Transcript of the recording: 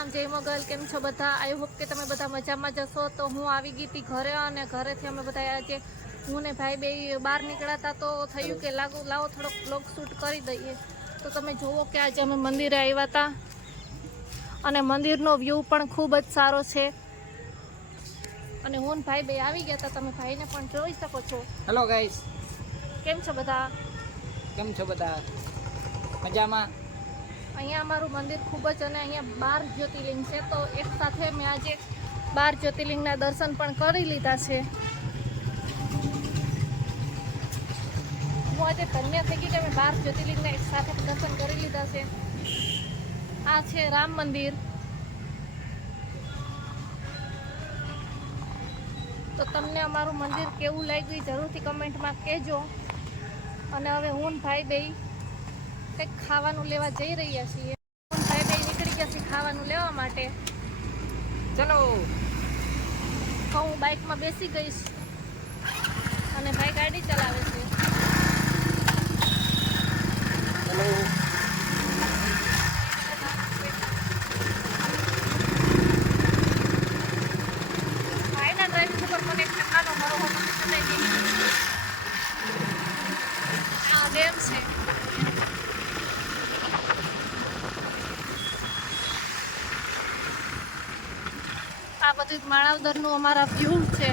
રામ, જય મોગલ. કેમ છો બધા? આઈ હોપ કે તમે બધા મજામાં જશો. તો હું આવી ગઈ હતી ઘરે અને ઘરેથી અમે બધા આજે હું ને ભાઈ બે બહાર નીકળ્યા હતા. તો થયું કે લાવો થોડોક બ્લોગ શૂટ કરી દઈએ. તો તમે જુઓ કે આજે અમે મંદિરે આવ્યા હતા અને મંદિરનો વ્યૂ પણ ખૂબ જ સારો છે. અને હું ને ભાઈ બે આવી ગયા હતા, તમે ભાઈને પણ જોઈ શકો છો. હેલો ગાઈસ, કેમ છો બધા? કેમ છો બધા? મજામાં? અહીંયા અમારું મંદિર ખૂબ જ, અને અહીંયા 12 જ્યોતિર્લિંગ છે. તો એક સાથે મેં આજે 12 જ્યોતિર્લિંગના દર્શન પણ કરી લીધા છે. હું આજે ધન્ય થઈ ગઈ કે મેં 12 જ્યોતિર્લિંગના એક સાથે દર્શન કરી લીધા છે. આ છે રામ મંદિર. તો તમને અમારું મંદિર કેવું લાગ્યું જરૂરથી કમેન્ટમાં કહેજો. અને હવે હું ને ભાઈ બે કંઈક ખાવાનું લેવા જઈ રહ્યા છીએ. હું ભાઈ બે નીકળી ગયા છે ખાવાનું લેવા માટે. ચલો. તો હું બાઇકમાં બેસી ગઈશ અને ભાઈ ગાડી ચલાવે છે. હેલો. ભાઈના ડ્રાઇવિંગ ઉપર મને એક ટકાનો મરો ચડાઈ ગઈ. આ ડેમ છે. આ બધું માણાવદરનું અમારા વ્યૂ છે.